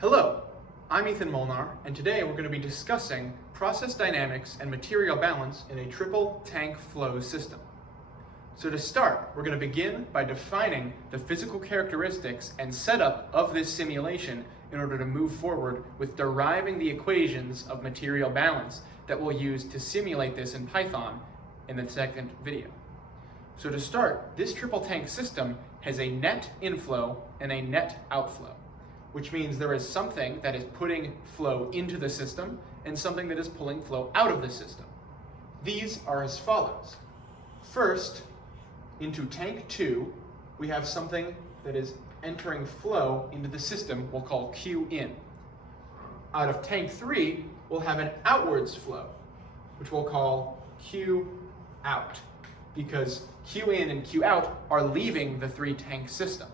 Hello, I'm Ethan Molnar, and today we're going to be discussing process dynamics and material balance in a triple tank flow system. So to start, we're going to begin by defining the physical characteristics and setup of this simulation in order to move forward with deriving the equations of material balance that we'll use to simulate this in Python in the second video. So to start, this triple tank system has a net inflow and a net outflow, which means there is something that is putting flow into the system and something that is pulling flow out of the system. These are as follows. First, into tank 2, we have something that is entering flow into the system we'll call Q in. Out of tank 3, we'll have an outwards flow, which we'll call Q out, because Q in and Q out are leaving the 3-tank system.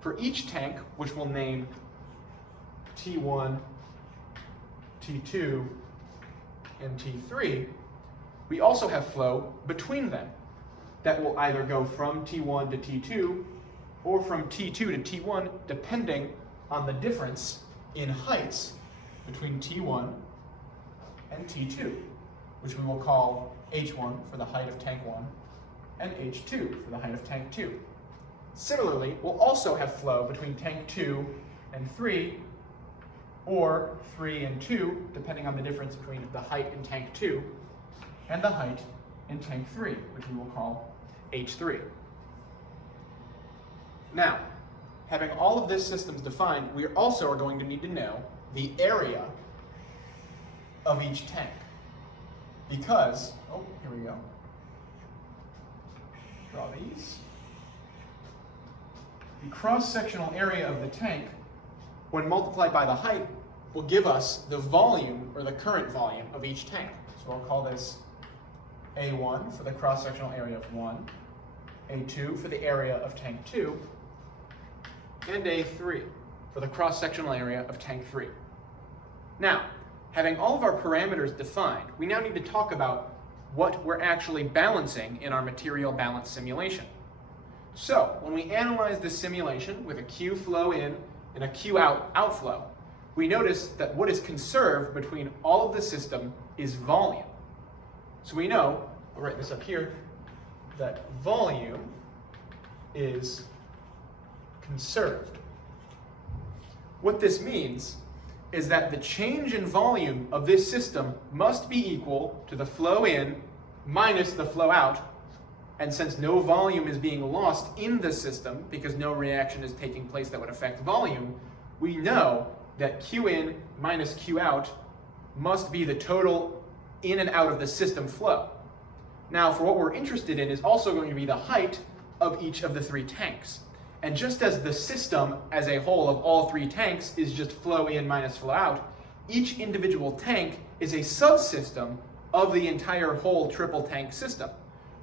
For each tank, which we'll name T1, T2, and T3, we also have flow between them that will either go from T1 to T2 or from T2 to T1, depending on the difference in heights between T1 and T2, which we will call H1 for the height of tank 1 and H2 for the height of tank 2. Similarly, we'll also have flow between tank 2 and 3, or 3 and 2, depending on the difference between the height in tank 2 and the height in tank 3, which we will call H3. Now, having all of this systems defined, we also are going to need to know the area of each tank. Because, here we go. Draw these. The cross-sectional area of the tank, when multiplied by the height, will give us the volume, or the current volume, of each tank. So I'll call this A1 for the cross-sectional area of 1, A2 for the area of tank 2, and A3 for the cross-sectional area of tank 3. Now, having all of our parameters defined, we now need to talk about what we're actually balancing in our material balance simulation. So, when we analyze this simulation with a Q flow in and a Q out outflow, we notice that what is conserved between all of the system is volume. So we know, I'll write this up here, that volume is conserved. What this means is that the change in volume of this system must be equal to the flow in minus the flow out. And since no volume is being lost in the system, because no reaction is taking place that would affect volume, we know that Q in minus Q out must be the total in and out of the system flow. Now, for what we're interested in is also going to be the height of each of the 3 tanks. And just as the system as a whole of all 3 tanks is just flow in minus flow out, each individual tank is a subsystem of the entire whole triple tank system.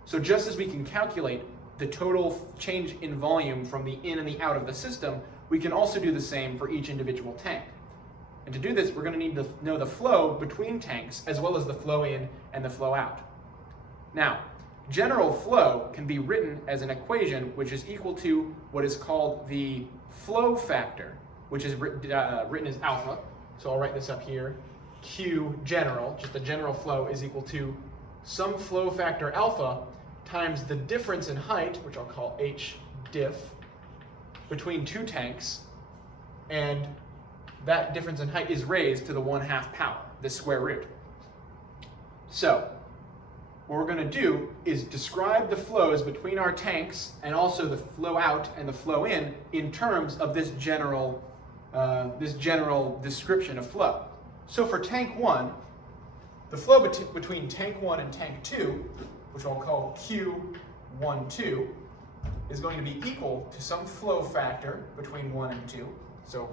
So just as we can calculate the total change in volume from the in and the out of the system, we can also do the same for each individual tank. And to do this, we're going to need to know the flow between tanks as well as the flow in and the flow out. Now, general flow can be written as an equation which is equal to what is called the flow factor, which is written as alpha. So I'll write this up here. Q general, just the general flow, is equal to some flow factor alpha times the difference in height, which I'll call H diff, between 2 tanks, and that difference in height is raised to the 1/2 power, the square root. So what we're going to do is describe the flows between our tanks and also the flow out and the flow in terms of this general description of flow. So for tank 1, the flow between tank 1 and tank 2, which I'll call Q12, is going to be equal to some flow factor between 1 and 2, so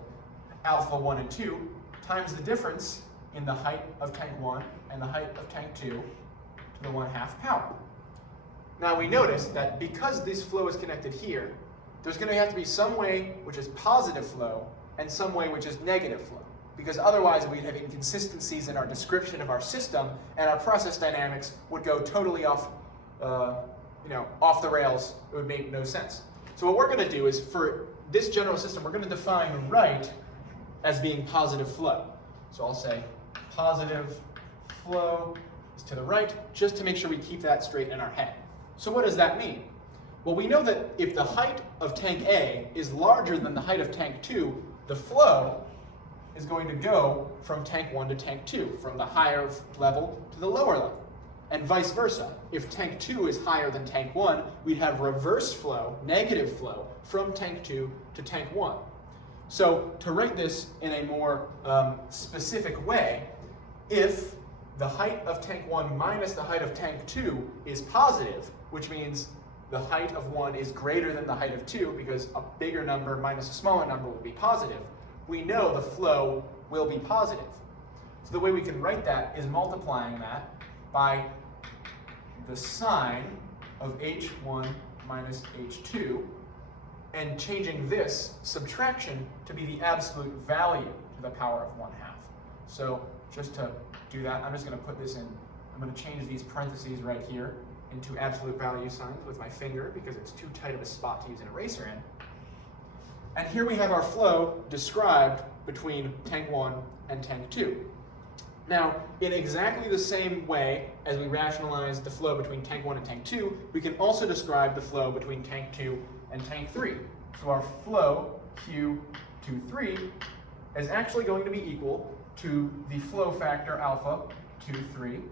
alpha 1 and 2, times the difference in the height of tank 1 and the height of tank 2 to the 1/2 power. Now we notice that because this flow is connected here, there's going to have to be some way which is positive flow and some way which is negative flow, because otherwise we'd have inconsistencies in our description of our system, and our process dynamics would go totally off the rails. It would make no sense. So what we're going to do is, for this general system, we're going to define right as being positive flow. So I'll say positive flow is to the right, just to make sure we keep that straight in our head. So what does that mean? Well, we know that if the height of tank A is larger than the height of tank 2, the flow is going to go from tank 1 to tank 2, from the higher level to the lower level. And vice versa. If tank 2 is higher than tank 1, we'd have reverse flow, negative flow, from tank 2 to tank 1. So to write this in a more specific way, if the height of tank 1 minus the height of tank 2 is positive, which means the height of 1 is greater than the height of 2, because a bigger number minus a smaller number will be positive, we know the flow will be positive. So the way we can write that is multiplying that by the sign of h1 minus h2, and changing this subtraction to be the absolute value to the power of 1/2. So just to do that, I'm just going to put this in, I'm going to change these parentheses right here into absolute value signs with my finger because it's too tight of a spot to use an eraser in. And here we have our flow described between tank 1 and tank 2. Now, in exactly the same way as we rationalize the flow between tank 1 and tank 2, we can also describe the flow between tank 2 and tank 3. So our flow, Q23, is actually going to be equal to the flow factor alpha, 2,3,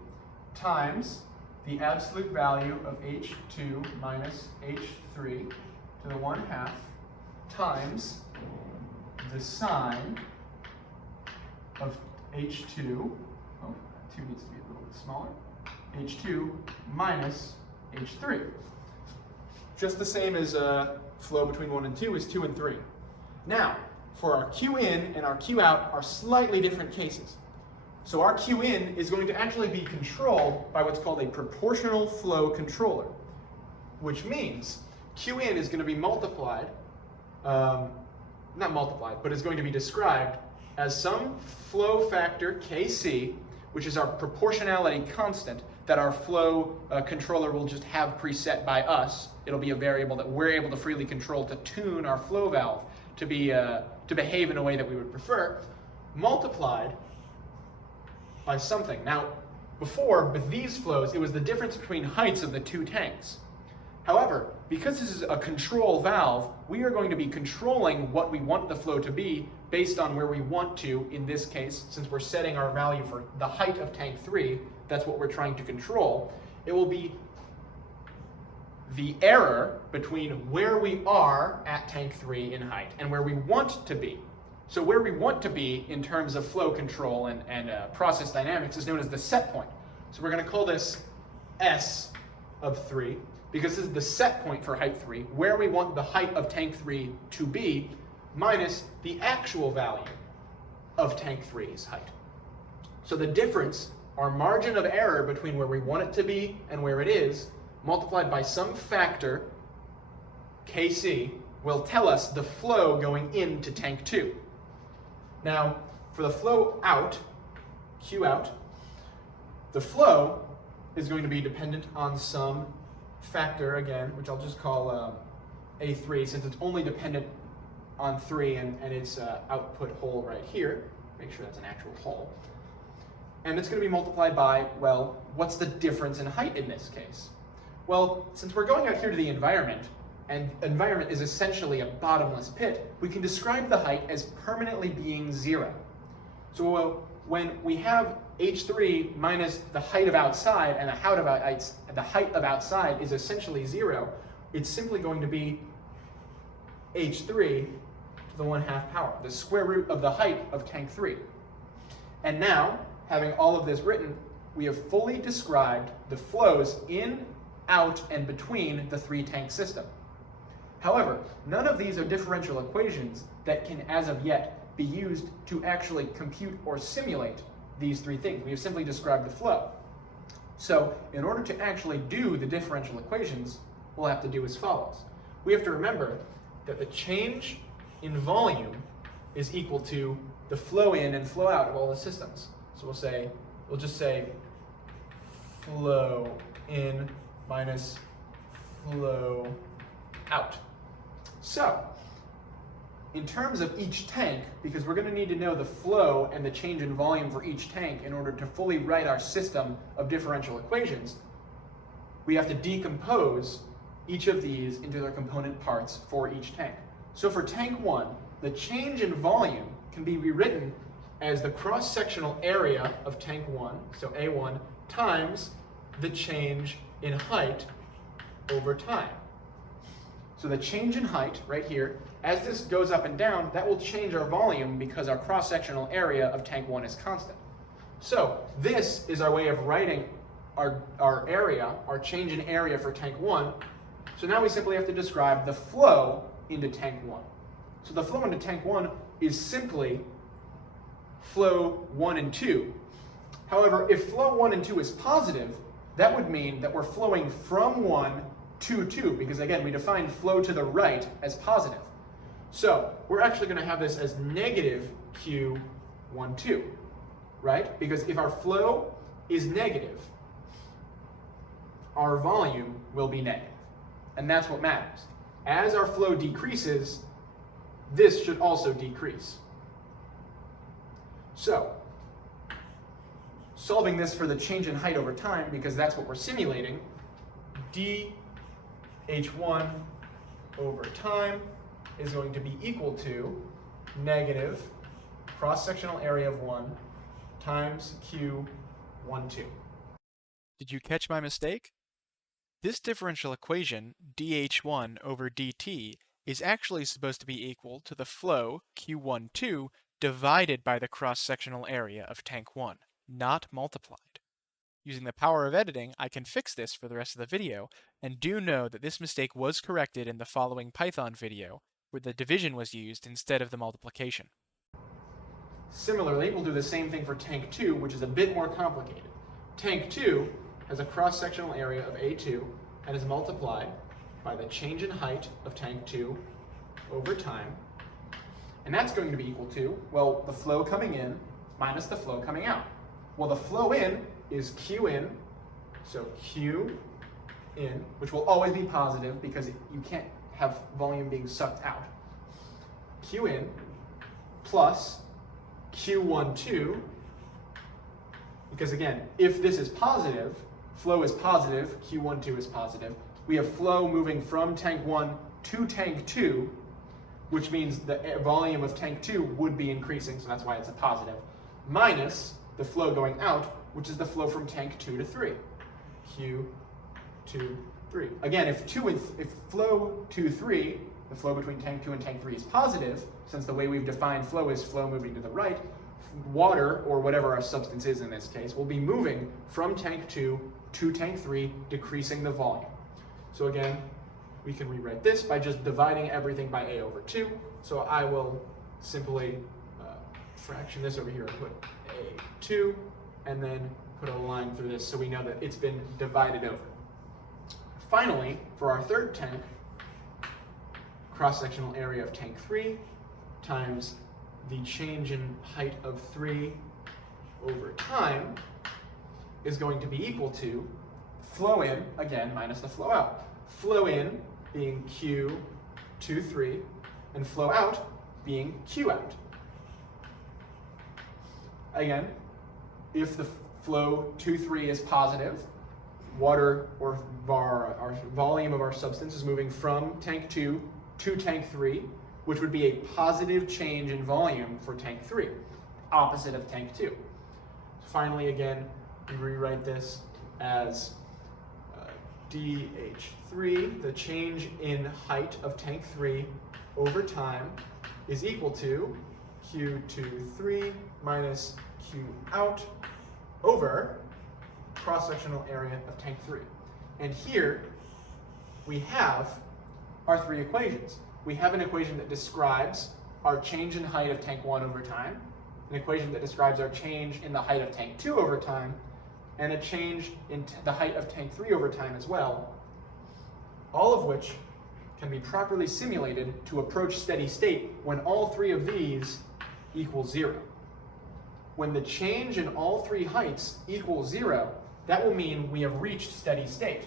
times the absolute value of H2 minus H3 to the 1/2 times the sine of H2, oh, 2 needs to be a little bit smaller, H2 minus H3. Just the same as flow between 1 and 2 is 2 and 3. Now, for our Q in and our Q out are slightly different cases. So our Q in is going to actually be controlled by what's called a proportional flow controller, which means Q in is going to be multiplied, not multiplied, but is going to be described as some flow factor Kc, which is our proportionality constant that our flow controller will just have preset by us. It'll be a variable that we're able to freely control to tune our flow valve to behave in a way that we would prefer, multiplied by something. Now, before, with these flows, it was the difference between heights of the two tanks. However, because this is a control valve, we are going to be controlling what we want the flow to be based on where we want to. In this case, since we're setting our value for the height of tank 3, that's what we're trying to control. It will be the error between where we are at tank 3 in height and where we want to be. So where we want to be in terms of flow control and process dynamics is known as the set point. So we're going to call this S of 3, because this is the set point for height 3, where we want the height of tank 3 to be, minus the actual value of tank 3's height. So the difference, our margin of error between where we want it to be and where it is, multiplied by some factor, Kc, will tell us the flow going into tank 2. Now, for the flow out, Q out, the flow is going to be dependent on some factor, again, which I'll just call A3, since it's only dependent on 3 and its output hole right here. Make sure that's an actual hole. And it's going to be multiplied by, well, what's the difference in height in this case? Well, since we're going out here to the environment, and environment is essentially a bottomless pit, we can describe the height as permanently being 0. So when we have H3 minus the height of outside, and the height of outside is essentially 0, it's simply going to be H3 to the 1/2 power, the square root of the height of tank 3. And now, having all of this written, we have fully described the flows in, out, and between the 3-tank system. However, none of these are differential equations that can, as of yet, be used to actually compute or simulate these 3 things. We have simply described the flow. So, in order to actually do the differential equations, we'll have to do as follows. We have to remember that the change in volume is equal to the flow in and flow out of all the systems. So we'll just say flow in minus flow out. So in terms of each tank, because we're going to need to know the flow and the change in volume for each tank in order to fully write our system of differential equations, we have to decompose each of these into their component parts for each tank. So for tank 1, the change in volume can be rewritten as the cross-sectional area of tank 1, so A1, times the change in height over time. So the change in height, right here, as this goes up and down, that will change our volume because our cross-sectional area of tank 1 is constant. So this is our way of writing our area, our change in area for tank 1. So now we simply have to describe the flow into tank 1. So the flow into tank 1 is simply flow 1 and 2. However, if flow 1 and 2 is positive, that would mean that we're flowing from 1 to 2, because again, we defined flow to the right as positive. So we're actually going to have this as negative Q12, right? Because if our flow is negative, our volume will be negative. And that's what matters. As our flow decreases, this should also decrease. So, solving this for the change in height over time, because that's what we're simulating, dH1 over time is going to be equal to negative cross-sectional area of 1 times Q12. Did you catch my mistake? This differential equation, dH1 over dt, is actually supposed to be equal to the flow, Q12, divided by the cross-sectional area of tank 1, not multiplied. Using the power of editing, I can fix this for the rest of the video, and do know that this mistake was corrected in the following Python video, where the division was used instead of the multiplication. Similarly, we'll do the same thing for tank 2, which is a bit more complicated. Tank 2 has a cross-sectional area of A2 and is multiplied by the change in height of tank 2 over time. And that's going to be equal to, well, the flow coming in minus the flow coming out. Well, the flow in is Q in, so Q in, which will always be positive because you can't have volume being sucked out. Q in plus Q12, because again, if this is positive, flow is positive, Q12 is positive, we have flow moving from tank 1 to tank 2, which means the volume of tank 2 would be increasing, so that's why it's a positive, minus the flow going out, which is the flow from tank 2 to 3. Q2, 3. Again, if flow 2, 3, the flow between tank 2 and tank 3 is positive, since the way we've defined flow is flow moving to the right, water, or whatever our substance is in this case, will be moving from tank 2 to tank 3, decreasing the volume. So again, we can rewrite this by just dividing everything by A over 2. So I will simply fraction this over here and put A2, and then put a line through this so we know that it's been divided over. Finally, for our third tank, cross-sectional area of tank 3 times the change in height of 3 over time is going to be equal to flow in, again, minus the flow out. Flow in being Q23, and flow out being Q out. Again, if the flow 2,3 is positive, water, or our volume of our substance is moving from tank 2 to tank 3, which would be a positive change in volume for tank 3, opposite of tank 2. Finally, again, we rewrite this as dH3, the change in height of tank 3 over time, is equal to Q23 minus Q out over cross-sectional area of tank 3. And here we have our three equations. We have an equation that describes our change in height of tank 1 over time, an equation that describes our change in the height of tank 2 over time, and a change in the height of tank 3 over time as well, all of which can be properly simulated to approach steady state when all three of these equal 0. When the change in all three heights equals 0, that will mean we have reached steady state.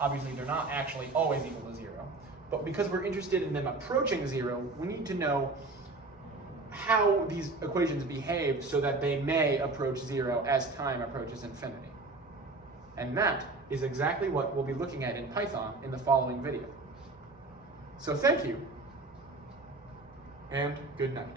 Obviously, they're not actually always equal to 0, but because we're interested in them approaching 0, we need to know how these equations behave so that they may approach 0 as time approaches infinity. And that is exactly what we'll be looking at in Python in the following video. So thank you, and good night.